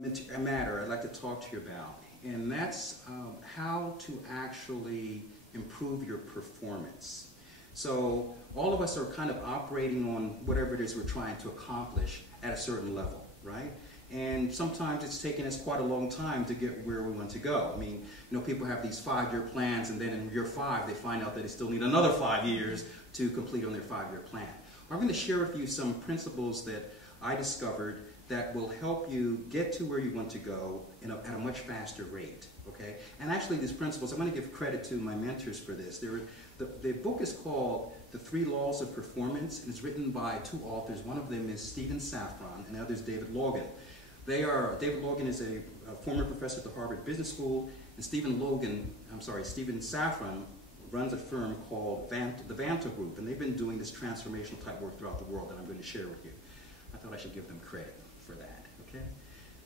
A matter I'd like to talk to you about, and that's how to actually improve your performance. So all of us are kind of operating on whatever it is we're trying to accomplish at a certain level, right? And sometimes it's taken us quite a long time to get where we want to go. I mean, people have these 5-year plans, and then in year 5 they find out that they still need another 5 years to complete on their 5-year plan. I'm going to share with you some principles that I discovered that will help you get to where you want to go at a much faster rate, okay? And actually these principles, I'm going to give credit to my mentors for this. The book is called The 3 Laws of Performance, and it's written by 2 authors. One of them is Stephen Safran, and the other is David Logan. David Logan is a former professor at the Harvard Business School, and Stephen Safran runs a firm called the Vanta Group, and they've been doing this transformational type work throughout the world that I'm going to share with you. I thought I should give them credit for that, okay?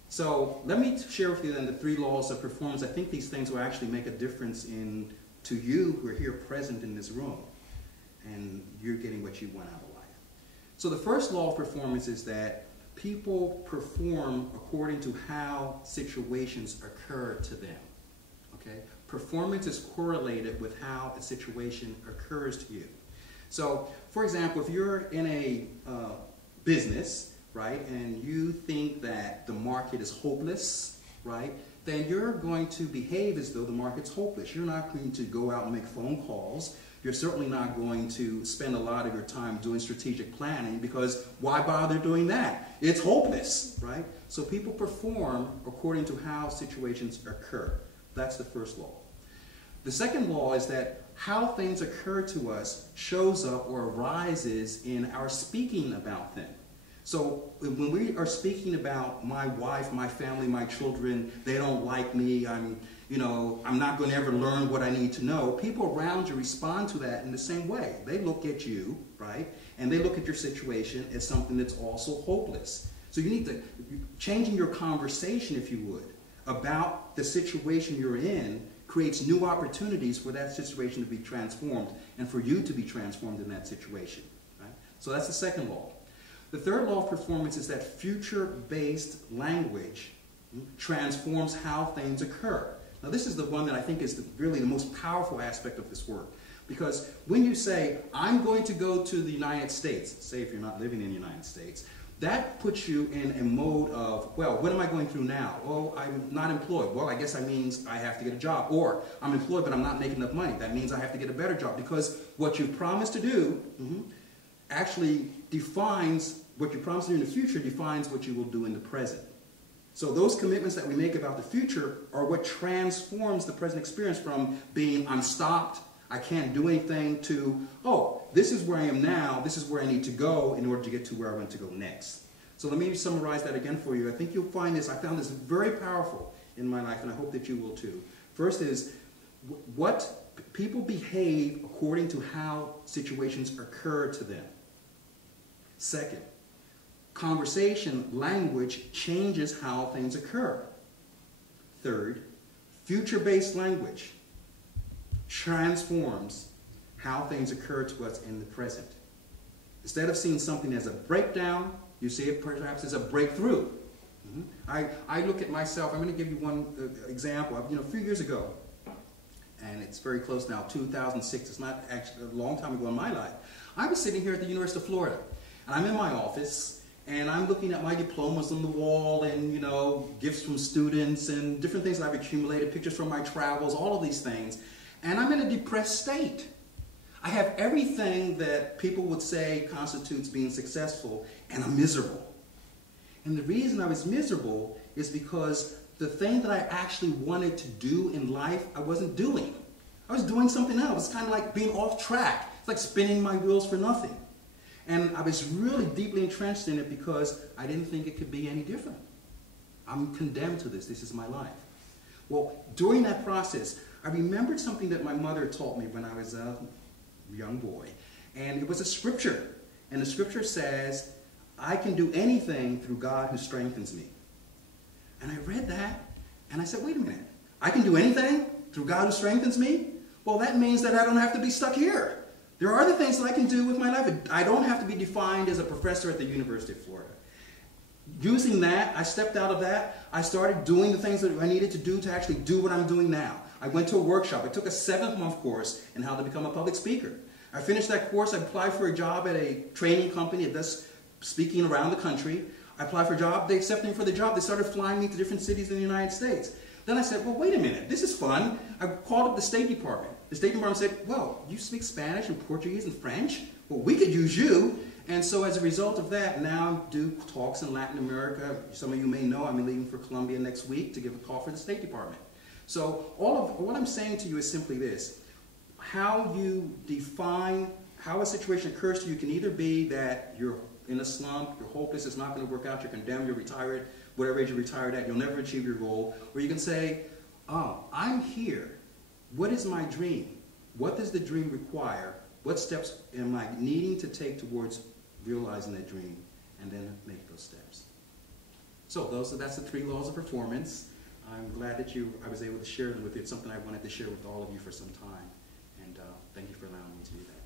So let me share with you then the 3 laws of performance. I think these things will actually make a difference to you who are here present in this room, and you're getting what you want out of life. So the first law of performance is that people perform according to how situations occur to them, okay? Performance is correlated with how a situation occurs to you. So, for example, if you're in a business, right, and you think that the market is hopeless, right, then you're going to behave as though the market's hopeless. You're not going to go out and make phone calls. You're certainly not going to spend a lot of your time doing strategic planning, because why bother doing that? It's hopeless, right? So people perform according to how situations occur. That's the first law. The second law is that how things occur to us shows up or arises in our speaking about them. So when we are speaking about my wife, my family, my children, they don't like me, I'm not going to ever learn what I need to know, people around you respond to that in the same way. They look at you, right, and they look at your situation as something that's also hopeless. So you need to, changing your conversation, if you would, about the situation you're in creates new opportunities for that situation to be transformed and for you to be transformed in that situation, right? So that's the second law. The third law of performance is that future-based language transforms how things occur. Now this is the one that I think is really the most powerful aspect of this work. Because when you say, I'm going to go to the United States, say if you're not living in the United States, that puts you in a mode of, well, what am I going through now? Oh, I'm not employed. Well, I guess that means I have to get a job. Or I'm employed but I'm not making enough money. That means I have to get a better job. Because what you promised to do actually defines, what you promise to do in the future defines what you will do in the present. So those commitments that we make about the future are what transforms the present experience from being I'm stopped, I can't do anything, to, oh, this is where I am now, this is where I need to go in order to get to where I want to go next. So let me summarize that again for you. I think you'll find this, I found this very powerful in my life, and I hope that you will too. First is, what people behave according to how situations occur to them. Second, conversation, language changes how things occur. Third, future-based language transforms how things occur to us in the present. Instead of seeing something as a breakdown, you see it perhaps as a breakthrough. I look at myself, I'm going to give you one example. A few years ago, and it's very close now, 2006, it's not actually a long time ago in my life, I was sitting here at the University of Florida, and I'm in my office, and I'm looking at my diplomas on the wall, and gifts from students and different things that I've accumulated, pictures from my travels, all of these things, and I'm in a depressed state. I have everything that people would say constitutes being successful, and I'm miserable. And the reason I was miserable is because the thing that I actually wanted to do in life, I wasn't doing. I was doing something else. It's kind of like being off track. It's like spinning my wheels for nothing. And I was really deeply entrenched in it because I didn't think it could be any different. I'm condemned to this. This is my life. Well, during that process, I remembered something that my mother taught me when I was a young boy. And it was a scripture. And the scripture says, I can do anything through God who strengthens me. And I read that, and I said, wait a minute. I can do anything through God who strengthens me? Well, that means that I don't have to be stuck here. There are other things that I can do with my life. I don't have to be defined as a professor at the University of Florida. using that, I stepped out of that. I started doing the things that I needed to do to actually do what I'm doing now. I went to a workshop. I took a 7-month course in how to become a public speaker. I finished that course. I applied for a job at a training company that does speaking around the country. I applied for a job. They accepted me for the job. They started flying me to different cities in the United States. Then I said, well, wait a minute. This is fun. I called up the State Department. The State Department said, well, you speak Spanish and Portuguese and French? Well, we could use you. And so as a result of that, now I do talks in Latin America. Some of you may know I'm leaving for Colombia next week to give a talk for the State Department. So what I'm saying to you is simply this. How you define how a situation occurs to you can either be that you're in a slump, you're hopeless, it's not going to work out, you're condemned, you're retired, whatever age you're retired at, you'll never achieve your goal. Or you can say, oh, I'm here. What is my dream? What does the dream require? What steps am I needing to take towards realizing that dream? And then make those steps. So that's the 3 laws of performance. I'm glad that I was able to share them with you. It's something I wanted to share with all of you for some time. And thank you for allowing me to do that.